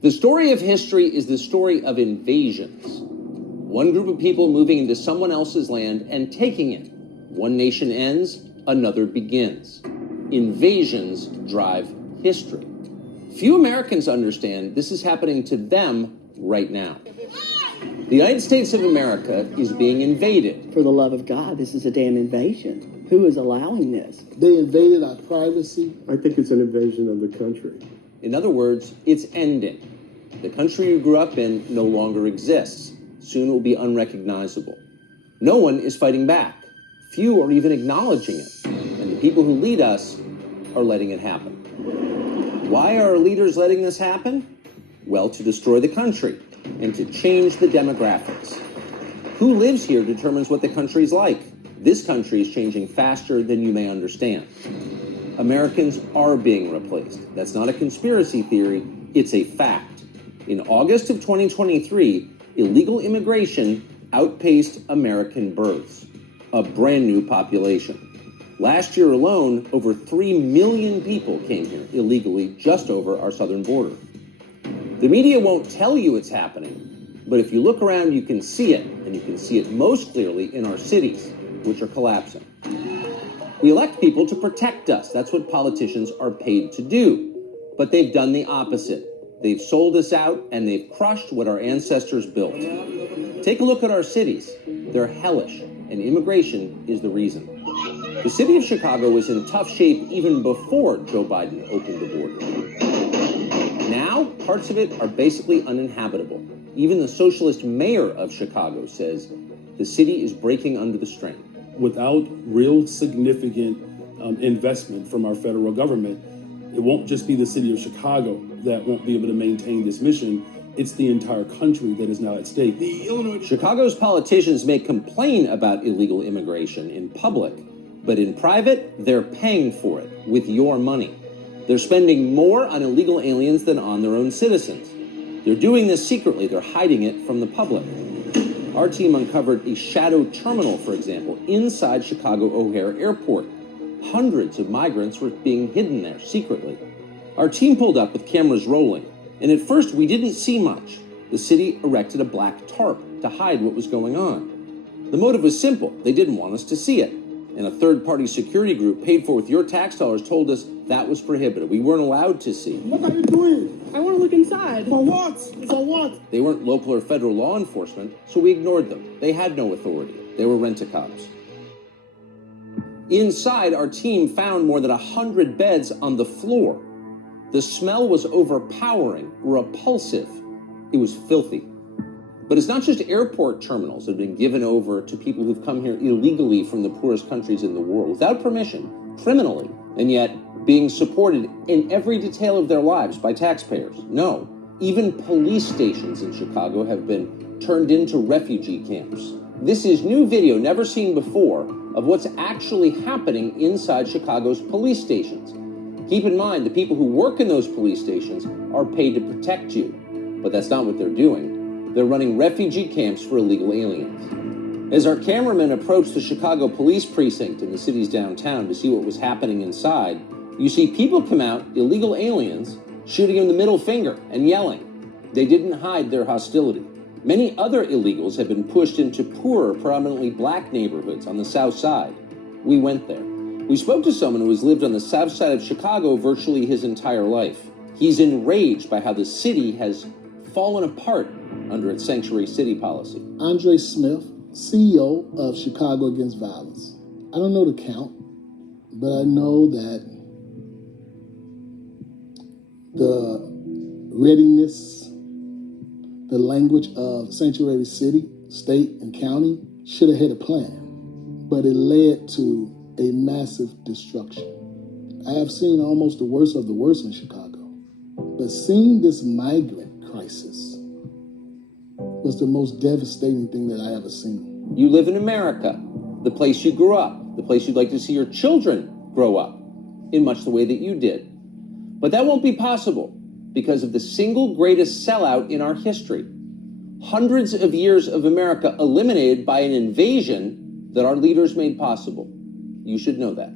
The story of history is the story of invasions. One group of people moving into someone else's land and taking it. One nation ends, another begins. Invasions drive history. Few Americans understand this is happening to them right now. The United States of America is being invaded. For the love of God, this is a damn invasion. Who is allowing this? They invaded our privacy. I think it's an invasion of the country. In other words, it's ending. The country you grew up in no longer exists. Soon it will be unrecognizable. No one is fighting back. Few are even acknowledging it. And the people who lead us are letting it happen. Why are our leaders letting this happen? Well, to destroy the country and to change the demographics. Who lives here determines what the country's like. This country is changing faster than you may understand. Americans are being replaced. That's not a conspiracy theory, it's a fact. In August of 2023, illegal immigration outpaced American births, a brand new population. Last year alone, over 3 million people came here illegally just over our southern border. The media won't tell you it's happening, but if you look around, you can see it, and you can see it most clearly in our cities, which are collapsing. We elect people to protect us. That's what politicians are paid to do. But they've done the opposite. They've sold us out, and they've crushed what our ancestors built. Take a look at our cities. They're hellish, and immigration is the reason. The city of Chicago was in tough shape even before Joe Biden opened the border. Now, parts of it are basically uninhabitable. Even the socialist mayor of Chicago says the city is breaking under the strain. Without real significant investment from our federal government, it won't just be the city of Chicago that won't be able to maintain this mission. It's the entire country that is now at stake. Chicago's politicians may complain about illegal immigration in public, but in private, they're paying for it with your money. They're spending more on illegal aliens than on their own citizens. They're doing this secretly. They're hiding it from the public. Our team uncovered a shadow terminal, for example, inside Chicago O'Hare Airport. Hundreds of migrants were being hidden there secretly. Our team pulled up with cameras rolling, and at first we didn't see much. The city erected a black tarp to hide what was going on. The motive was simple. They didn't want us to see it. And a third-party security group paid for with your tax dollars told us that was prohibited. We weren't allowed to see. What are you doing? I want to look inside. For what? For what? They weren't local or federal law enforcement, so we ignored them. They had no authority. They were rent-a-cops. Inside, our team found more than 100 beds on the floor. The smell was overpowering, repulsive. It was filthy. But it's not just airport terminals that have been given over to people who've come here illegally from the poorest countries in the world, without permission, criminally, and yet being supported in every detail of their lives by taxpayers. No, even police stations in Chicago have been turned into refugee camps. This is new video never seen before of what's actually happening inside Chicago's police stations. Keep in mind, the people who work in those police stations are paid to protect you, but that's not what they're doing. They're running refugee camps for illegal aliens. As our cameramen approached the Chicago police precinct in the city's downtown to see what was happening inside, you see people come out, illegal aliens, shooting them the middle finger and yelling. They didn't hide their hostility. Many other illegals have been pushed into poorer, predominantly black neighborhoods on the south side. We went there. We spoke to someone who has lived on the south side of Chicago virtually his entire life. He's enraged by how the city has fallen apart under its sanctuary city policy. Andre Smith, CEO of Chicago Against Violence. I don't know the count, but I know that the readiness, the language of sanctuary city, state, and county should have had a plan, but it led to a massive destruction. I have seen almost the worst of the worst in Chicago, but seeing this migrant crisis was the most devastating thing that I ever seen. You live in America, the place you grew up, the place you'd like to see your children grow up, in much the way that you did. But that won't be possible because of the single greatest sellout in our history. Hundreds of years of America eliminated by an invasion that our leaders made possible. You should know that.